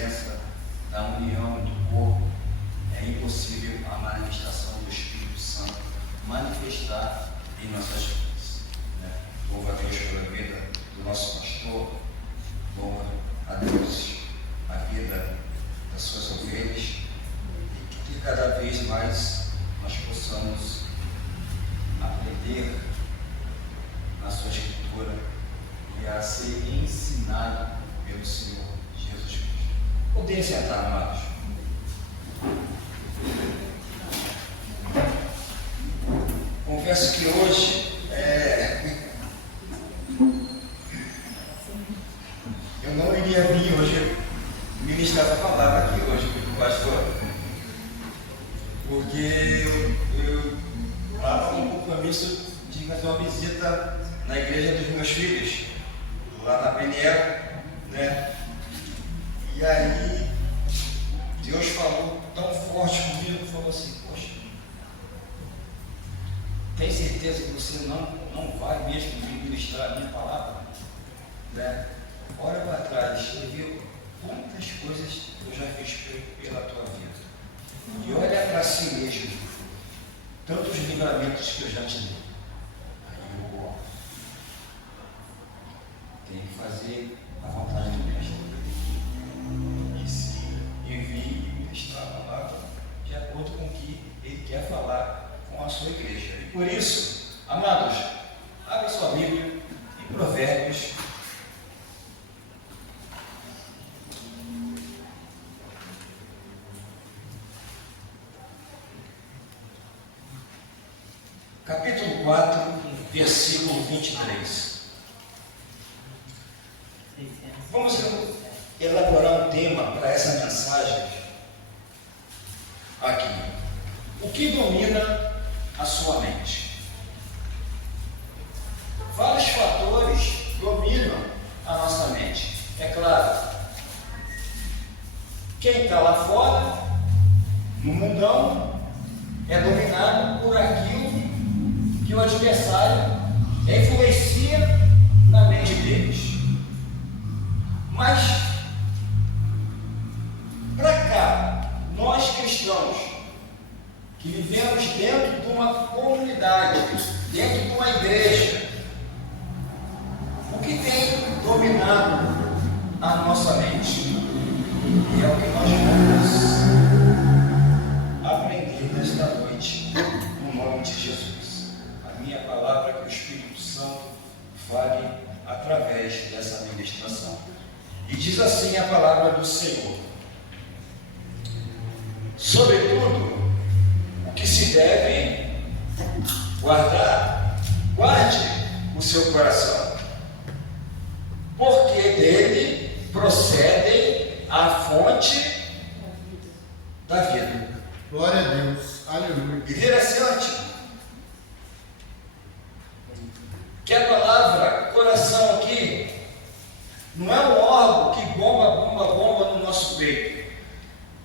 presença, da união do corpo, é impossível a manifestação do Espírito Santo manifestar em nossas vidas. Louva a Deus pela vida do nosso pastor, louva a Deus a vida das suas ovelhas, e que cada vez mais nós possamos aprender na sua Escritura e a ser ensinado pelo Senhor Jesus Cristo. Podem sentar, amados. Confesso que hoje eu não iria vir hoje ministrar essa palavra aqui hoje, pastor, porque eu estava com um compromisso de fazer uma visita na igreja dos meus filhos, lá na PNL, né? E aí Deus falou tão forte comigo, falou assim: poxa, tem certeza que você não vai mesmo ministrar a minha palavra? Né? Olha para trás, você viu quantas coisas eu já fiz pela tua vida. E olha para si mesmo, tantos livramentos que eu já te dei. Aí eu tenho que fazer a vontade do mestre. E se envie e ministrar a palavra de acordo com o que ele quer falar com a sua igreja. E por isso, amados, abre sua Bíblia em Provérbios, capítulo 4, versículo 23. Vamos elaborar um tema para essa mensagem aqui. O que domina a sua mente? Vários fatores dominam a nossa mente. É claro, quem está lá fora, no mundão, é dominado por aquilo que o adversário influencia na mente deles. Mas, para cá, nós cristãos, que vivemos dentro de uma comunidade, dentro de uma igreja, o que tem dominado a nossa mente? E é o que nós vamos aprender nesta noite, no nome de Jesus. A minha palavra que o Espírito Santo fale através dessa ministração. E diz assim a palavra do Senhor: sobretudo, o que se deve guardar, guarde o seu coração, porque dele procede a fonte da vida. Glória a Deus, aleluia. Interessante que a palavra coração aqui não é um órgão que bomba no nosso peito,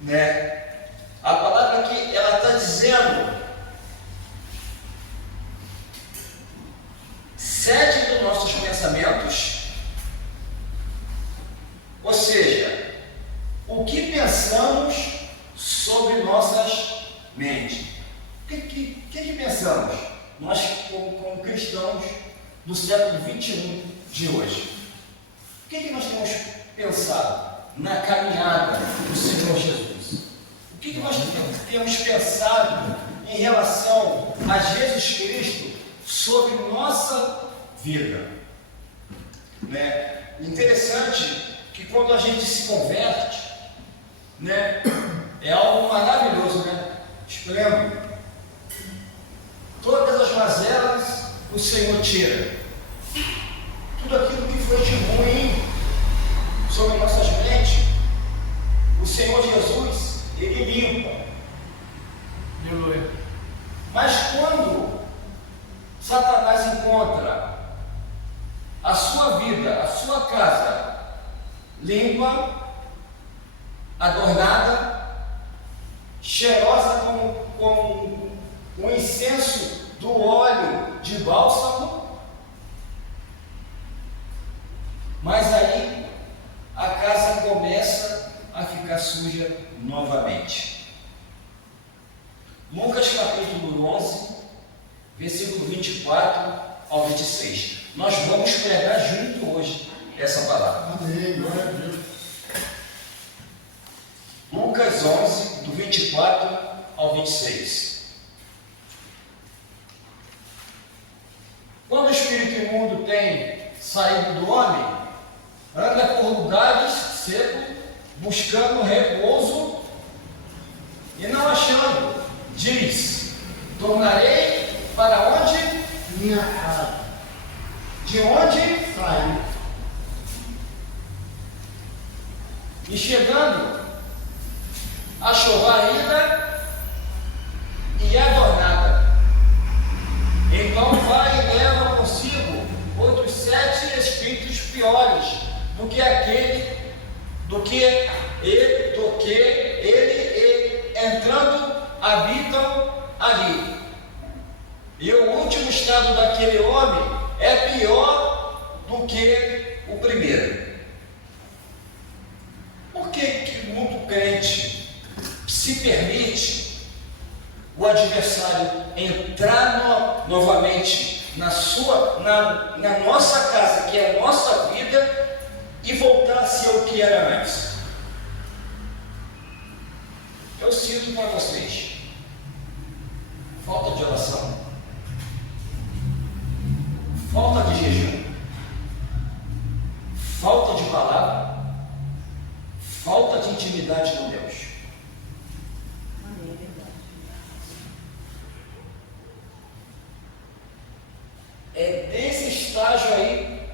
né? A palavra aqui, ela está dizendo sede dos nossos pensamentos, ou seja, o que pensamos sobre nossas mentes. O que pensamos? Nós, como cristãos do século 21 de hoje, o que nós temos pensado na caminhada do Senhor Jesus? O que nós temos pensado em relação a Jesus Cristo sobre nossa vida? Né? Interessante que quando a gente se converte, né, é algo maravilhoso, né? Esplêndido. Todas as mazelas o Senhor tira. Tudo aquilo que foi de ruim sobre nossas mentes, o Senhor Jesus, Ele limpa. Aleluia. Mas quando Satanás encontra a sua vida, a sua casa limpa, adornada, cheirosa com o incenso do óleo de bálsamo, mas aí a casa começa a suja novamente. Lucas capítulo 11, versículo 24 ao 26. Nós vamos pregar junto hoje essa palavra. Amém. Glória a Deus. Lucas 11, do 24 ao 26. Quando o espírito imundo tem saído do homem, anda por lugares secos, buscando repouso e não achando. Diz: tornarei para onde? Minha casa. De onde? Saiu. E chegando, achou varrida e adornada. Então vai e leva consigo outros 7 espíritos piores do que ele, entrando, habitam ali. E o último estado daquele homem é pior do que o primeiro. Por que muito crente se permite o adversário entrar novamente na nossa casa, que é a nossa vida, e voltar a ser o que era antes? Eu sinto para vocês: falta de oração, falta de jejum, falta de palavra, falta de intimidade com Deus. É desse estágio aí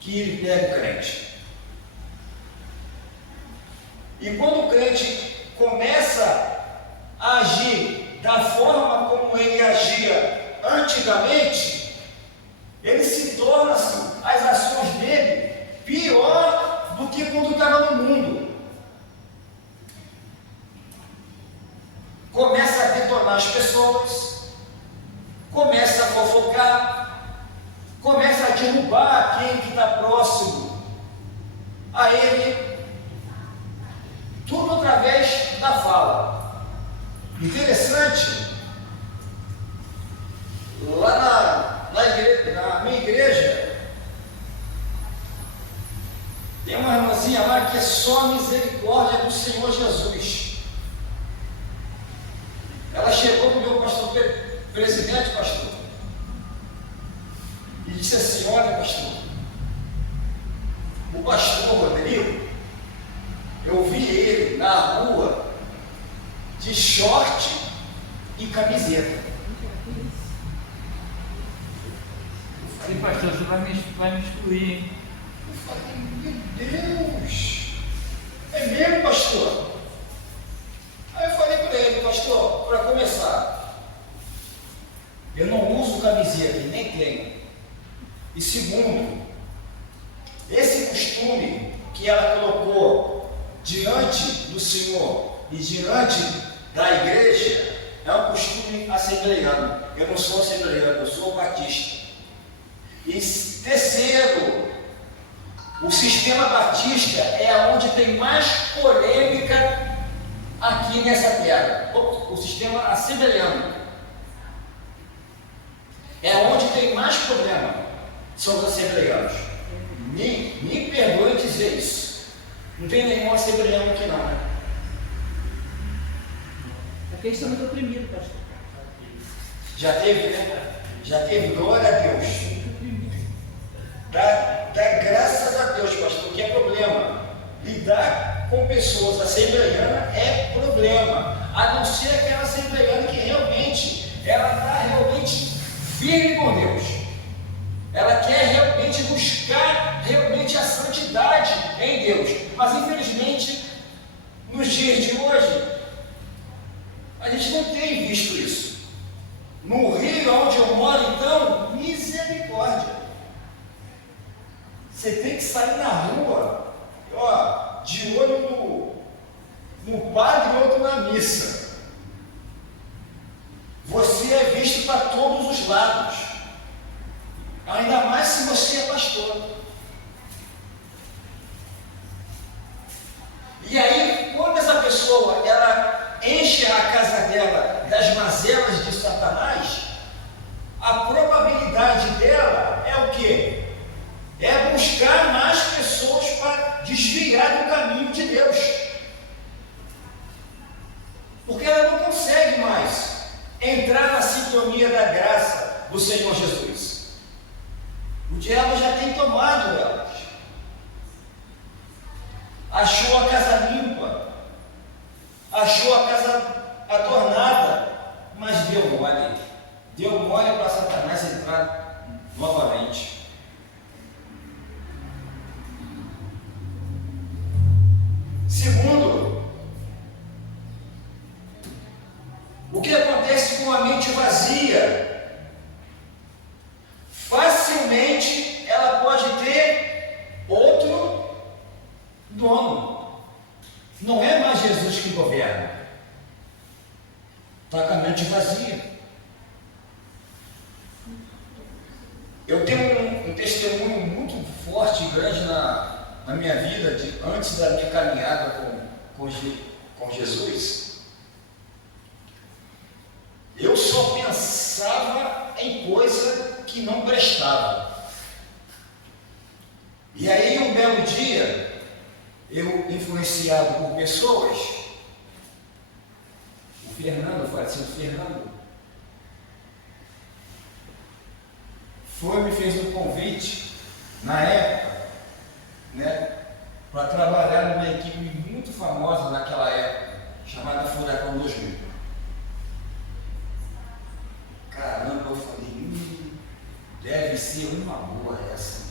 que ele pega o crente. E quando o crente começa a agir da forma como ele agia antigamente, ele se torna as ações dele pior do que quando estava no mundo. Começa a detonar as pessoas, começa a fofocar, começa a derrubar quem que está próximo a ele, tudo através da fala. Interessante, lá na minha igreja, tem uma irmãzinha lá que é só a misericórdia do Senhor Jesus. Ela chegou para o meu pastor presidente, pastor, e disse assim: olha, pastor, o pastor Rodrigo, eu vi ele na rua de short e camiseta. Sim, pastor, você vai me excluir, hein? Eu falei: meu Deus, é mesmo, pastor? Aí eu falei para ele: pastor, para começar, eu não uso camiseta e nem tenho. E segundo, esse costume que ela colocou diante do Senhor e diante da igreja é um costume assembleiano. Eu não sou assembleiano, eu sou batista. E terceiro, o sistema batista é onde tem mais polêmica aqui nessa terra. O sistema assembleiano é onde tem mais problema. São os assembleianos. Me perdoe dizer isso. Não tem nenhum assembleiano aqui não, né? Porque eles são muito oprimidos, pastor. Já teve, né? Já teve, glória a Deus. Dá graças a Deus, pastor, que é problema. Lidar com pessoas assembleianas é problema. A não ser aquela assembleiana que realmente, ela está realmente firme com Deus. Ela quer realmente buscar realmente a santidade em Deus. Mas infelizmente, nos dias de hoje, a gente não tem visto isso. No Rio, onde eu moro, então, misericórdia. Você tem que sair na rua, ó, de olho no padre e outro na missa. Você é visto para todos os lados. Ainda mais se você é pastor. encher a casa dela das mazelas de Satanás, a probabilidade dela é o quê? É buscar mais pessoas para desviar do caminho de Deus. Porque ela não consegue mais entrar na sintonia da graça do Senhor Jesus. O diabo já tem tomado elas. Achou a casa limpa, achou a casa adornada, mas deu mole para Satanás entrar novamente. Segundo, o que acontece com a mente vazia? Facilmente ela pode ter outro dono. Não é mais Jesus que governa. Está com a mente vazia. Eu tenho um testemunho muito forte e grande na minha vida, antes da minha caminhada com Jesus. Eu só pensava em coisa que não prestava. E aí, um belo dia, eu, influenciado por pessoas, o Fernando, me fez um convite, na época, para trabalhar numa equipe muito famosa naquela época, chamada Furacão 2000. Caramba, eu falei, deve ser uma boa essa.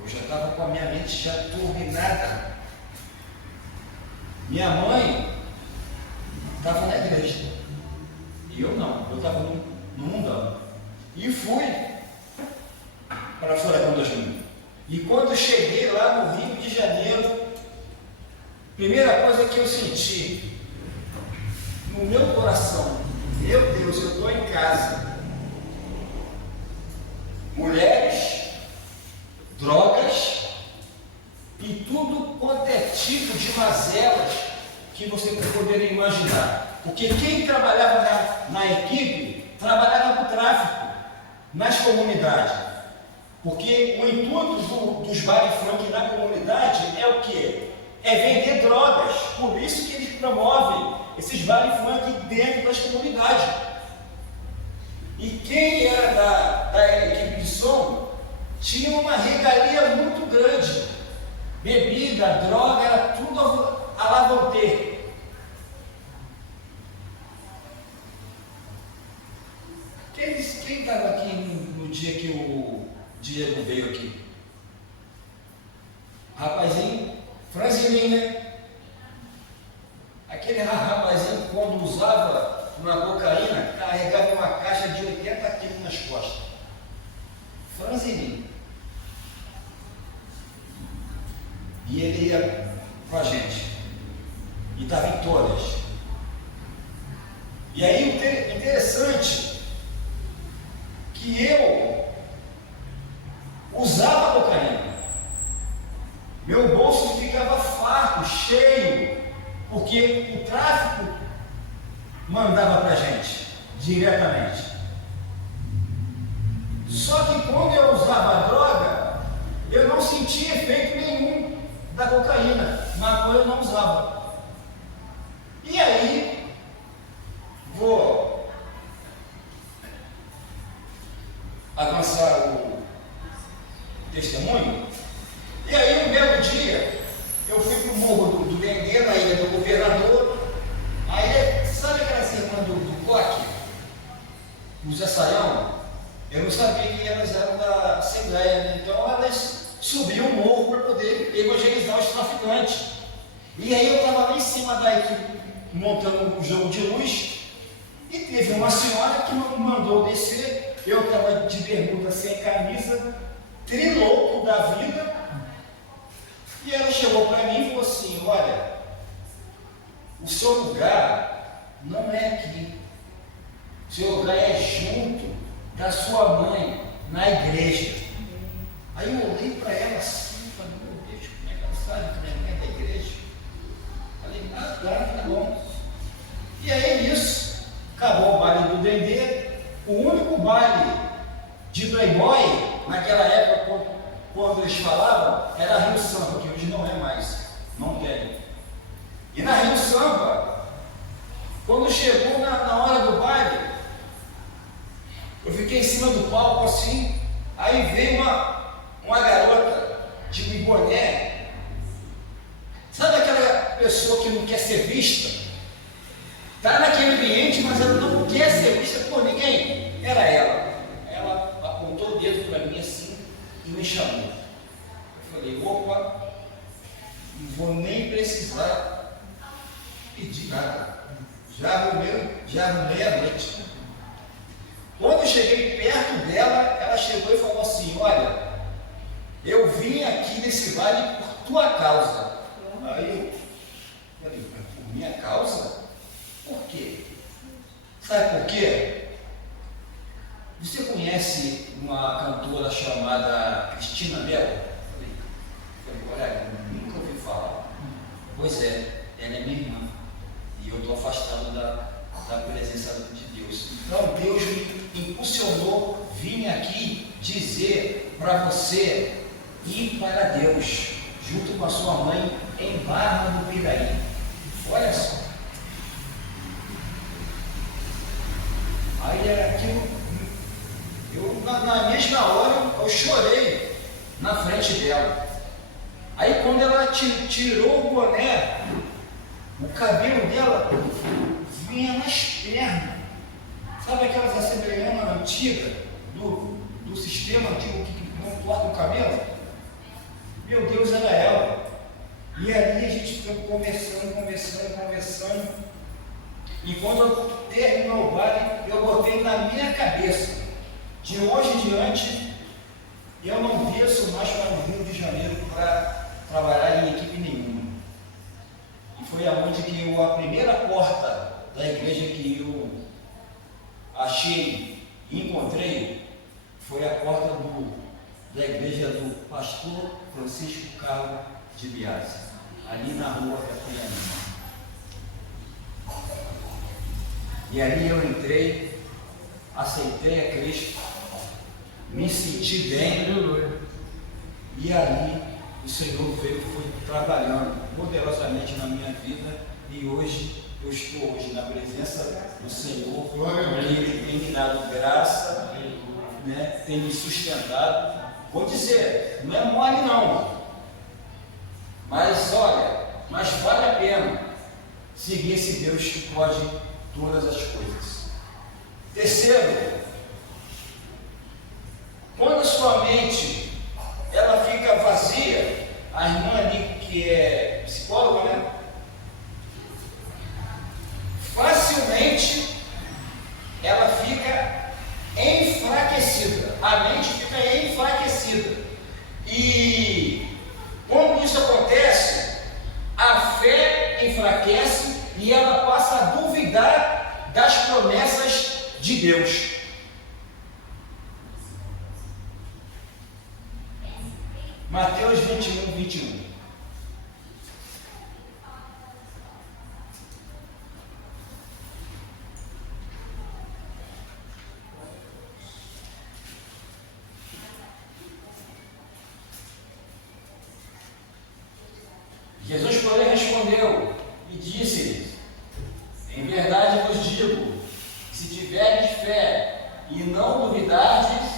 Eu já estava com a minha mente já turbinada. Minha mãe estava na igreja. E eu não, eu estava no mundão. E fui para Furacão 2000. E quando eu cheguei lá no Rio de Janeiro, primeira coisa que eu senti no meu coração, meu Deus, eu estou em casa. Mulheres, drogas e tudo quanto é tipo de mazelas que você poderia imaginar. Porque quem trabalhava na equipe trabalhava com tráfico nas comunidades. Porque o intuito dos bares funk na comunidade é o quê? É vender drogas. Por isso que eles promovem esses bares funk dentro das comunidades. E quem era da equipe de som tinha uma regalia muito grande. Bebida, droga, era tudo à la volta. Quem estava aqui no dia que o Diego veio aqui? Rapazinho, franzininho, né? Aquele rapazinho, quando usava uma cocaína, carregava uma caixa de 80 quilos nas costas. Franzininho. E ele ia com a gente. E estava em todas. E aí, interessante que eu usava cocaína. Meu bolso ficava farto, cheio, porque o tráfico mandava para a gente diretamente. Só que quando eu usava a droga, eu não sentia efeito nenhum da cocaína, maconha eu não usava. E aí, vou avançar o testemunho. E aí, um belo dia, eu fui para o morro do Dendê, na ilha do Governador. Aí, sabe aquelas irmãs do Coque? O Zé Saião? Eu não sabia que elas eram da Assembleia, né? Então elas subiam o morro para poder evangelizar os traficantes. E aí eu estava lá em cima da equipe, montando um jogo de luz, e teve uma senhora que me mandou descer. Eu estava de bermuda sem camisa, trilouco da vida, e ela chegou para mim e falou assim: olha, o seu lugar não é aqui, o seu lugar é junto da sua mãe, na igreja. Aí eu olhei para ela assim e falei: meu Deus, como é que ela sabe que não é da igreja? Falei: tá bom. falavam era Rio Sampa, que hoje não é mais, não tem. E na Rio Sampa, quando chegou na hora do baile, eu fiquei em cima do palco assim, aí veio uma garota de boné. Sabe aquela pessoa que não quer ser vista? Está naquele ambiente, mas ela não quer ser vista por ninguém. Era ela. Ela apontou o dedo para mim assim e me chamou. Eu falei, opa, não vou nem precisar pedir nada. Já arrumei a noite. Quando eu cheguei perto dela, ela chegou e falou assim, olha, eu vim aqui nesse vale por tua causa. Aí eu falei, por minha causa? Por quê? Sabe por quê? Você conhece uma cantora chamada Cristina Mello? Falei, olha, nunca ouvi falar. Pois é, ela é minha irmã. E eu estou afastado da presença de Deus. Então Deus me impulsionou, vim aqui dizer para você ir para Deus, junto com a sua mãe, em Barra do Piraí. Olha só. Aí era aquilo, na mesma hora eu chorei na frente dela. Aí quando ela tirou o boné, o cabelo dela vinha nas pernas. Sabe aquelas assembleianas antigas do sistema antigo que não corta o cabelo? Meu Deus, era ela. E ali a gente ficou conversando. E quando eu terminou o baile, eu botei na minha cabeça, de hoje em diante, eu não desço mais para o Rio de Janeiro para trabalhar em equipe nenhuma. E foi aonde que a primeira porta da igreja que eu achei e encontrei, foi a porta da igreja do pastor Francisco Carlos de Biasi, ali na rua Capianina. E ali eu entrei, aceitei a Cristo, me senti bem, e ali o Senhor foi trabalhando poderosamente na minha vida, e hoje eu estou na presença do Senhor, porque Ele tem me dado graça, né, tem me sustentado. Vou dizer, não é mole não, mas olha, vale a pena seguir esse Deus que pode todas as coisas. Terceiro, quando a sua mente ela fica vazia, a irmã ali que é psicóloga, né? Facilmente ela fica enfraquecida, a mente fica enfraquecida. E quando isso acontece, a fé enfraquece e ela passa a duvidar das promessas de Deus. Mateus 21:21. Jesus, porém, respondeu e disse-lhes: em verdade vos digo, se tiverdes fé e não duvidardes,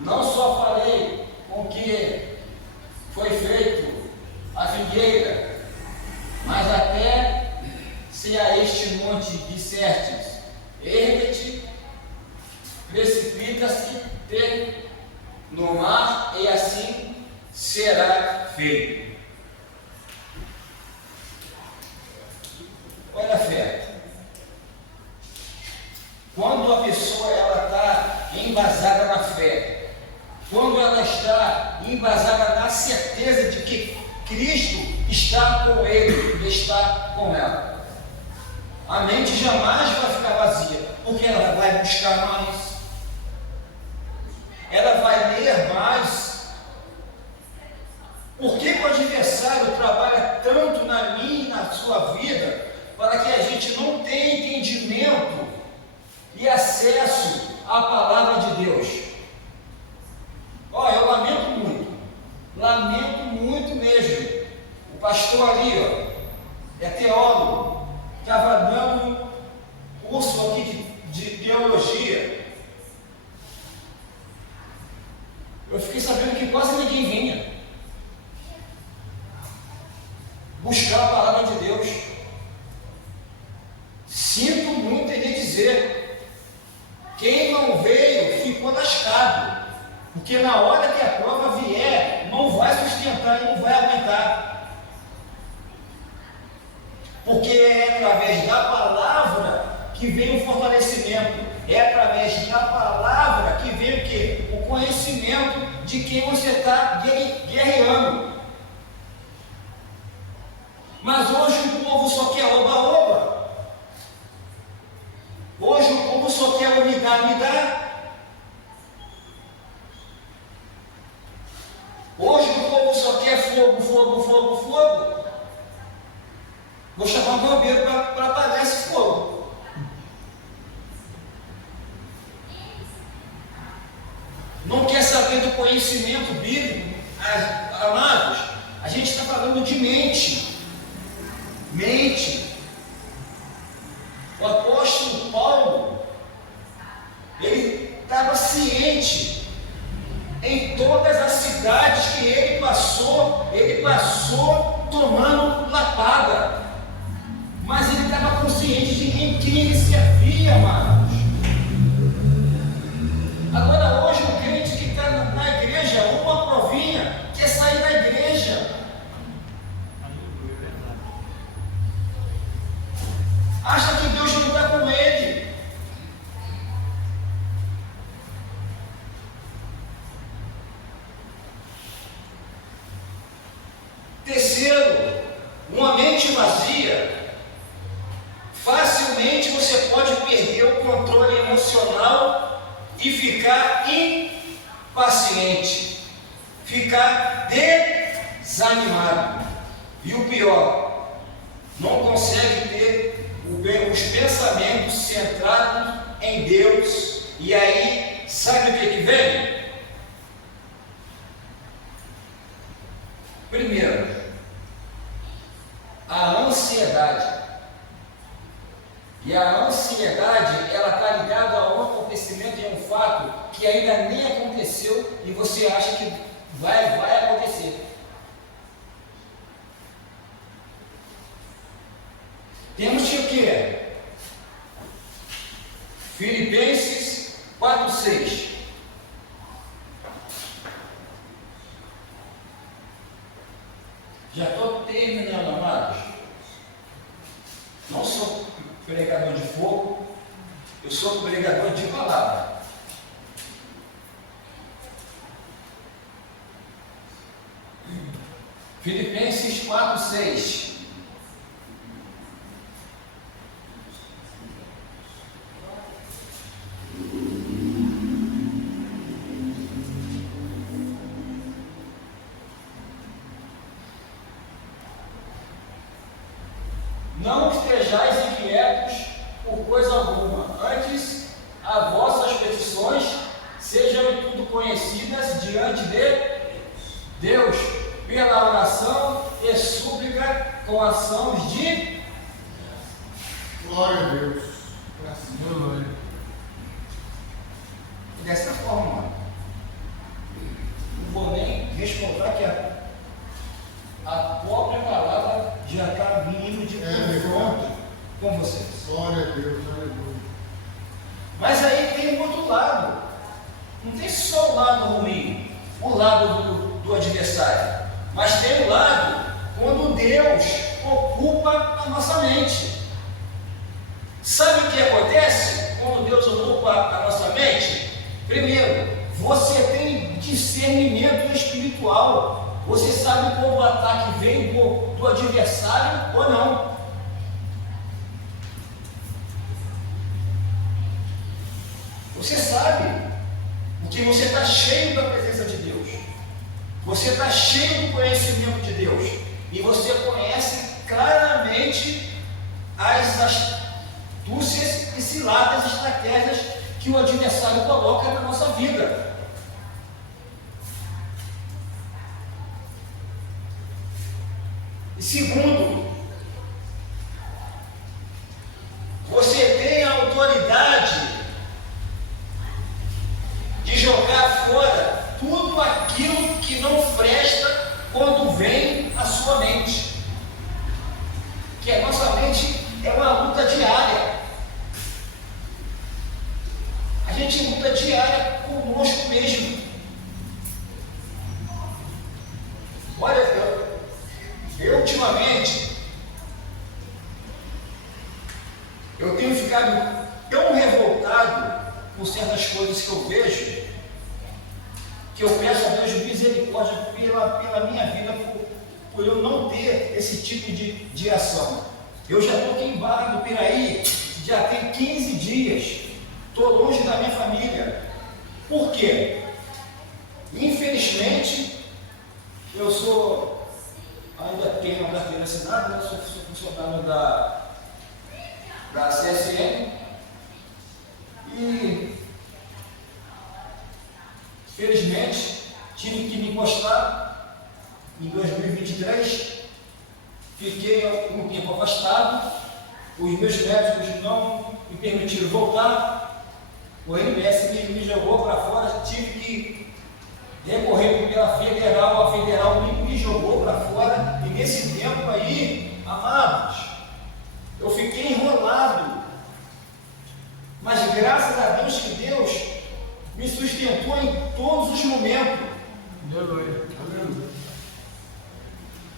não só farei com que foi feito a figueira, mas até se a este monte dissertes, ergue-te, precipita-se no mar, e assim será feito. Olha a fé. Quando a pessoa está embasada na fé, quando ela está embasada na certeza de que Cristo está com ele, está com ela, a mente jamais vai ficar vazia, porque ela vai buscar mais, ela vai ler mais. Por que o adversário trabalha tanto na minha e na sua vida, para que a gente não tenha entendimento e acesso à palavra de Deus? Eu lamento muito, pastor ali, ó, é teólogo, estava dando curso aqui de teologia. Eu fiquei sabendo que quase ninguém vinha buscar a palavra de Deus. Sinto muito em lhe dizer, quem não veio ficou lascado, porque na hora que a prova vier, não vai sustentar e não vai aguentar, porque é através da palavra que vem o fortalecimento, é através da palavra que vem o quê? O conhecimento de quem você está guerreando. Mas hoje o povo só quer oba-oba. Hoje o povo só quer me dar. Hoje o povo só quer fogo. Vou chamar o bombeiro para apagar esse fogo. Não quer saber do conhecimento bíblico, amados. A gente está falando de mente. O apóstolo Paulo, ele estava ciente em todas as cidades que ele passou tomando lapada, mas ele estava consciente de em quem ele servia, amados. Agora hoje o crente que está na igreja, uma provinha, quer sair da igreja. Acha que Deus não está com ele. Terceiro, uma mente vazia, facilmente você pode perder o controle emocional e ficar impaciente, ficar desanimado. E o pior, não consegue ter os pensamentos centrados em Deus. E aí, sabe o que vem? Primeiro, a ansiedade. E a ansiedade, ela está ligada a um acontecimento e a um fato que ainda nem aconteceu e você acha que vai acontecer. Temos que o quê? Filipenses 4:6. Já estou terminando, amados. Não sou pregador de fogo, eu sou pregador de palavra. Filipenses 4:6. Não estejais inquietos por coisa alguma, antes as vossas petições sejam em tudo conhecidas diante de Deus, pela oração e súplica com ações de Glória a Deus. dessa forma. Não vou nem responder que a própria palavra já está vindo de confronto com vocês. Glória a Deus, aleluia. Mas aí tem um outro lado. Não tem só o lado ruim, o lado do adversário, mas tem o lado quando Deus ocupa a nossa mente. Sabe o que acontece quando Deus ocupa a nossa mente? Primeiro, você tem discernimento espiritual. Você sabe quando o ataque vem do adversário ou não. Você sabe, porque você está cheio da presença de Deus. Você está cheio do conhecimento de Deus. E você conhece claramente as astúcias e ciladas estratégias que o adversário coloca na nossa vida. E segundo, você tem a autoridade de jogar fora tudo aquilo que não presta quando vem à sua mente. Que a nossa mente é uma luta diária. A gente luta diária conosco mesmo. Olha, eu ultimamente, eu tenho ficado tão revoltado por certas coisas que eu vejo, que eu peço a Deus misericórdia pela minha vida, por eu não ter esse tipo de ação. Eu já estou aqui em Barra do Piraí, já tem 15 dias, estou longe da minha família. Por quê? Infelizmente, eu ainda tenho a carteira assinada, sou funcionário da CSN e, felizmente, tive que me encostar em 2023, fiquei um tempo afastado, os meus médicos não me permitiram voltar, o INSS me jogou para fora, tive que recorrer pela federal, a federal me jogou para fora, e nesse tempo aí, amados, eu fiquei enrolado, mas graças a Deus que Deus me sustentou em todos os momentos. Aleluia.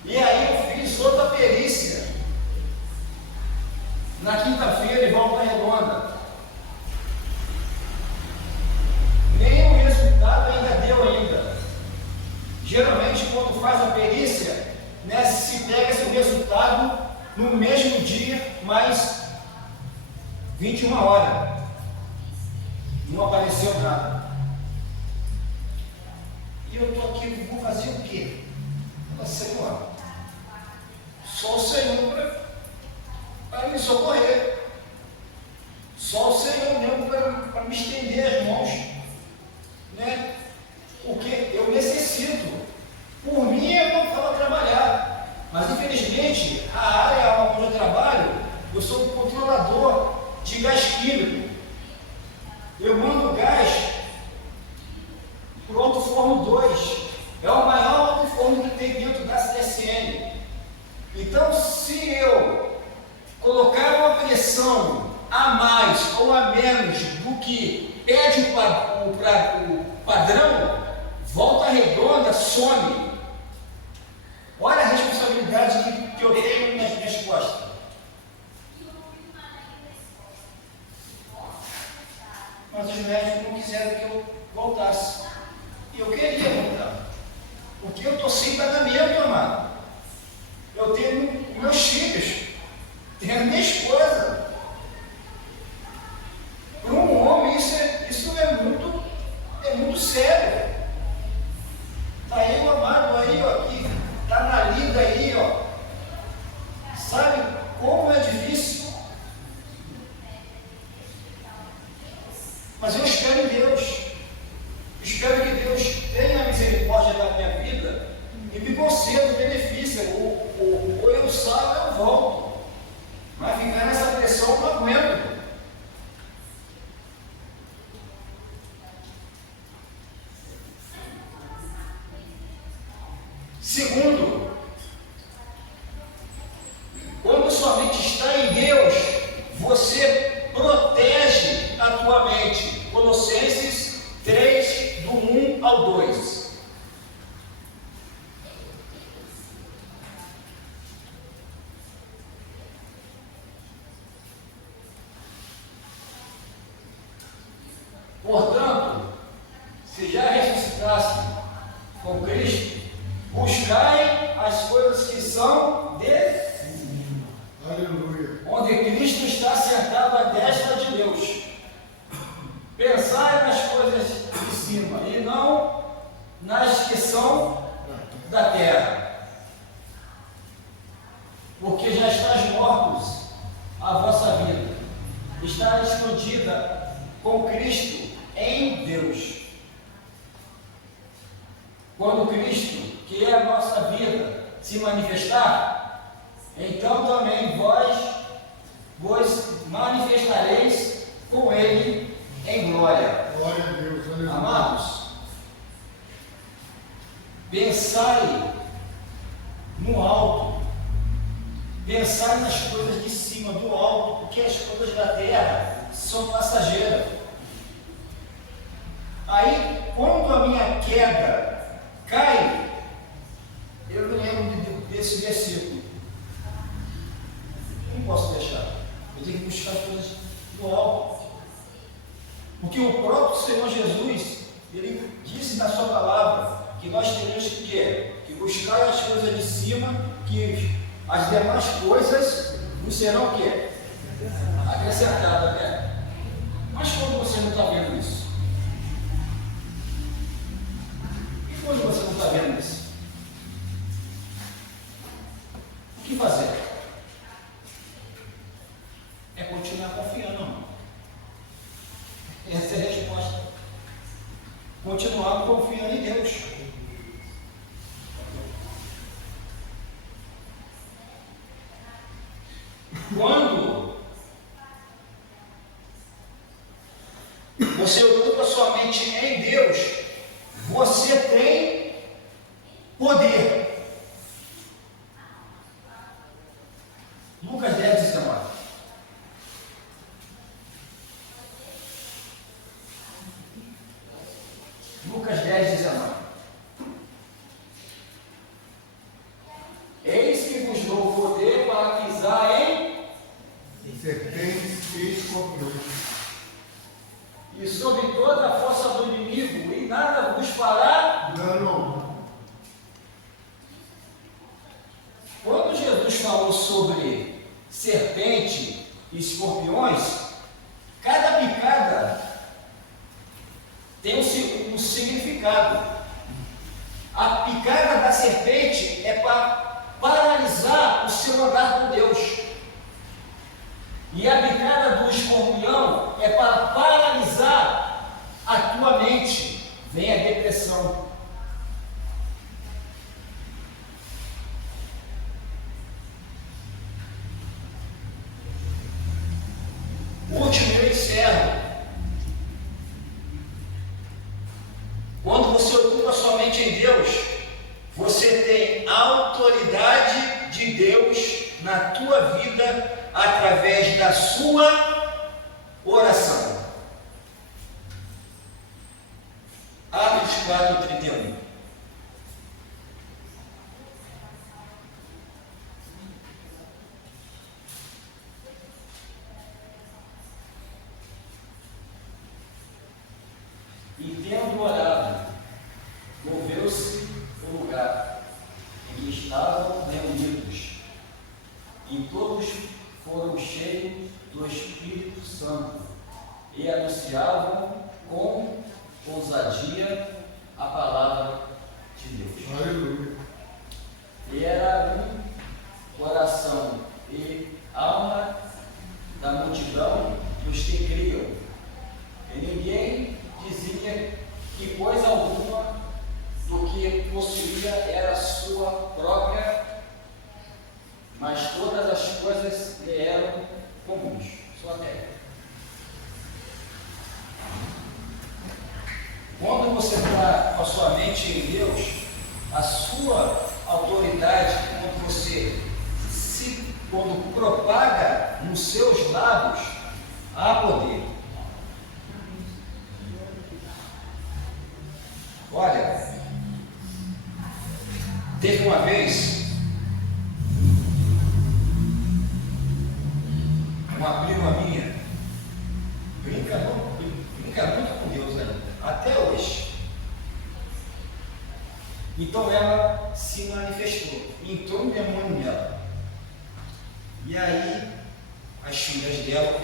E aí eu fiz outra perícia na quinta-feira em Volta Redonda. Nem o resultado ainda deu ainda. Geralmente quando faz a perícia, né, se pega esse resultado no mesmo dia, mais 21 horas. Não apareceu nada. E eu estou aqui, vou fazer o quê? Senhor, só o Senhor para me socorrer. Só o Senhor mesmo para me estender as mãos, né? Porque eu necessito. Por mim eu não estava a trabalhar, mas infelizmente a área onde eu trabalho, eu sou controlador de gás químico. Eu mando gás por alto forno 2. É o maior alto forno que tem dentro da CSN. Então, se eu colocar uma pressão a mais ou a menos do que pede o padrão, Volta Redonda some. Olha a responsabilidade que eu tenho nas minhas costas. Mas os médicos não quiseram que eu voltasse. E eu queria voltar. Porque eu estou sem pagamento, amado. Eu tenho meus filhos, tenho a minha esposa. Para um homem isso é muito sério. Está aí o amado aí, ó, que está na lida aí, ó. Sabe como é difícil? Mas eu espero em Deus. Espero que Deus tenha misericórdia da minha vida e me conceda o benefício. Ou eu saio ou eu volto. Mas ficar nessa pressão eu não aguento. Segundo, quando sua mente está em Deus, você protege a tua mente. Colossenses 3, do 1 ao 2. Portanto, se já ressuscitasse com Cristo, buscai as coisas que são de Aleluia. onde Cristo está sentado à destra de Deus. Pensai nas coisas de cima e não nas que são da terra, porque já estáis mortos a vossa vida, está escondida com Cristo em Deus. Quando Cristo, que é a nossa vida, se manifestar, então também vos manifestareis com ele em glória. Glória a Deus, aleluia. Amados, pensai no alto, pensai nas coisas de cima, do alto, porque as coisas da terra são passageiras. Aí, quando a minha queda cai, eu não lembro desse versículo. Não posso deixar. Eu tenho que buscar as coisas do alto. Porque o próprio Senhor Jesus, ele disse na sua palavra que nós temos que buscar as coisas de cima, que as demais coisas nos serão o quê? Acrescentadas, né? Mas quando você não está vendo isso? E quando você não está vendo isso? O que fazer? É continuar confiando, irmão. Essa é a resposta. Continuar confiando em Deus. Quando você ocupa sua mente em Deus, você tem poder. Lucas 10, 19. Lucas 10, 19. Eis que vos dou poder para pisar em Serpentes e escorpiões. e sobre toda a força do inimigo, e nada vos fará. Dano algum. Quando Jesus falou sobre serpente e escorpiões, cada picada tem um significado. A picada da serpente é para paralisar o seu andar com Deus. E a picada do escorpião é para paralisar a tua mente. Vem a depressão. Último, eu encerro. Quando você ocupa sua mente em Deus, você tem a autoridade de Deus na tua vida através da sua oração. Atos 4:31. E tendo orado, moveu-se o lugar em que estavam reunidos, e todos foram cheios do Espírito Santo e anunciavam com ousadia a palavra de Deus. Aleluia. E era um coração e alma da multidão dos que criam, e ninguém dizia que coisa alguma do que possuía era sua própria, mas todas as coisas lhe eram comuns. Sua terra. Quando você está com a sua mente em Deus, a sua autoridade, quando propaga nos seus lábios, há poder. Olha, teve uma vez uma prima minha, brinca muito com Deus ainda, até hoje. Então ela se manifestou, entrou um demônio nela. E aí as filhas dela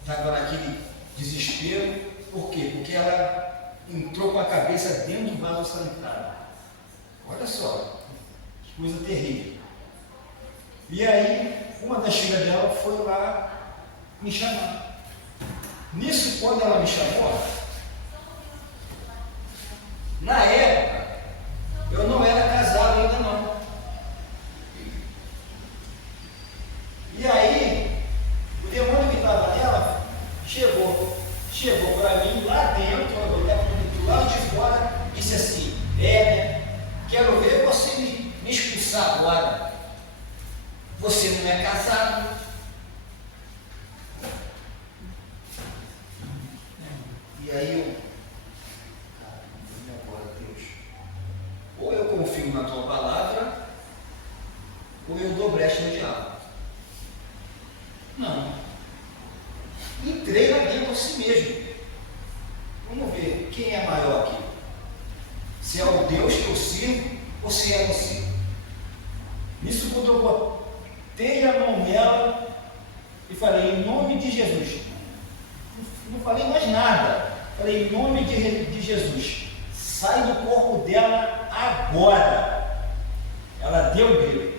estavam naquele desespero. Por quê? Porque ela entrou com a cabeça dentro do vaso sanitário. Olha só, que coisa terrível. E aí uma das filhas dela foi lá me chamar. Nisso, quando ela me chamou, na época eu não era casado ainda não. ou eu dou brecha no diabo? Não. Entrei lá dentro de si mesmo. Vamos ver quem é maior aqui. Se é o Deus que eu sirvo ou se é você. Nisso, quando eu botei a mão nela e falei, em nome de Jesus. Não falei mais nada. Falei, em nome de Jesus. Sai do corpo dela agora. Ela deu um grito.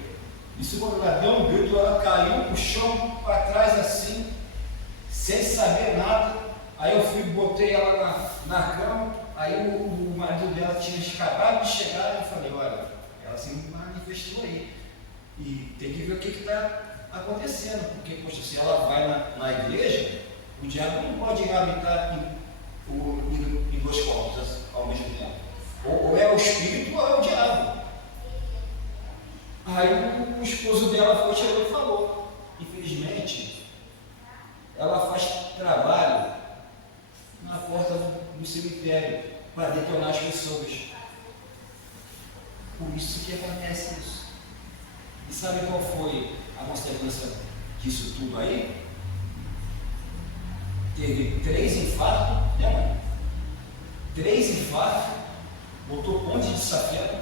Isso, quando ela deu um grito, ela caiu no chão para trás assim, sem saber nada. Aí eu fui, botei ela na cama. Aí o marido dela tinha acabado de chegar. E eu falei, olha, ela se manifestou aí. E tem que ver o que está acontecendo. Porque, poxa, se ela vai na igreja, o diabo não pode habitar em dois corpos ao mesmo tempo. Ou é o espírito ou é o diabo. Aí o esposo dela foi, chegou e falou. Infelizmente, ela faz trabalho na porta do cemitério para detonar as pessoas. Por isso que acontece isso. E sabe qual foi a consequência disso tudo aí? Teve 3 infartos, né, mãe? 3 infartos, botou ponte de safena.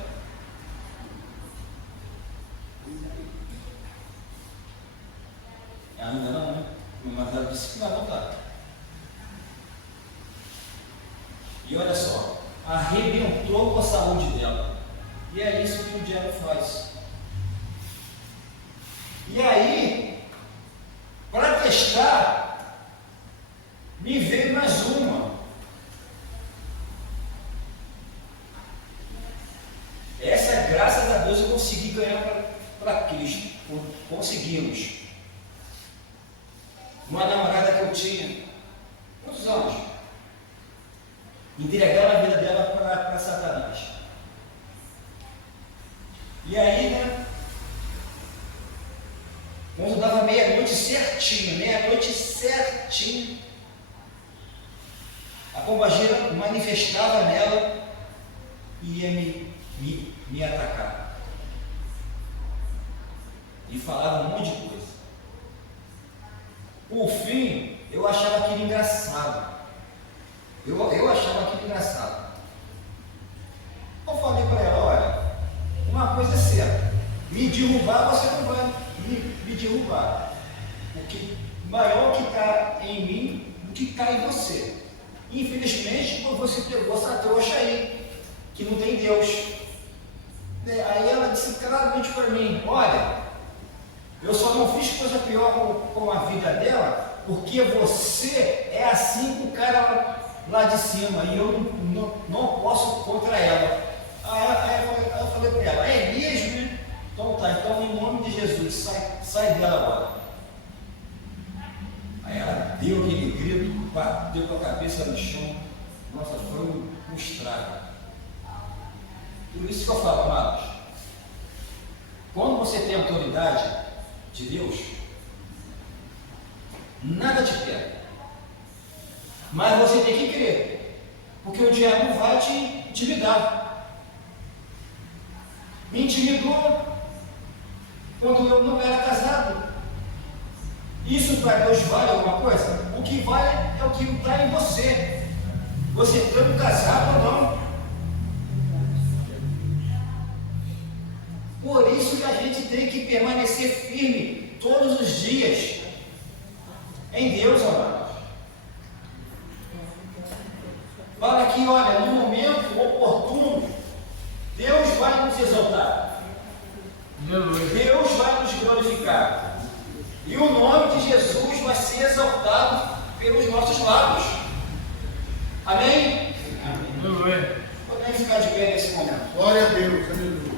Ainda não, né? Mas ela disse que vai voltar. E olha só, arrebentou com a saúde dela. E é isso que o diabo faz. E aí, para testar, me veio mais uma. Essa, graças a Deus, eu consegui ganhar para Cristo. Conseguimos. Uma namorada que eu tinha, quantos anos? Entregaram a vida dela para Satanás. E aí, né? Quando dava meia-noite certinho, a pombagira manifestava nela e ia me atacar. E falava um monte de coisa. Por fim, eu achava aquilo engraçado. Eu achava aquilo engraçado. Eu falei para ela, olha, uma coisa é certa, me derrubar você não vai me derrubar. Porque maior que está em mim do que está em você. Infelizmente, você pegou essa trouxa aí, que não tem Deus. Aí ela disse claramente para mim, olha, eu só não fiz coisa pior com a vida dela, porque você é assim com o cara lá de cima, e eu não posso contra ela. Aí eu falei para ela, é mesmo, né? Então tá, então em nome de Jesus, sai dela agora. Aí ela deu aquele grito, bateu com a cabeça no chão. Nossa, foi um estrago. Por isso que eu falo, amados, quando você tem autoridade de Deus, nada te pega. Mas você tem que crer, porque o diabo vai te intimidar. Me intimidou quando eu não era casado. Isso para Deus vale alguma coisa? O que vale é o que está em você. Você estando casado ou não. Por isso que a gente tem que permanecer firme todos os dias em Deus, amados. Fala aqui, olha, no momento oportuno, Deus vai nos exaltar. Deus vai nos glorificar. E o nome de Jesus vai ser exaltado pelos nossos lábios. Amém? Amém. Podemos ficar de pé nesse momento. Glória a Deus. Aleluia.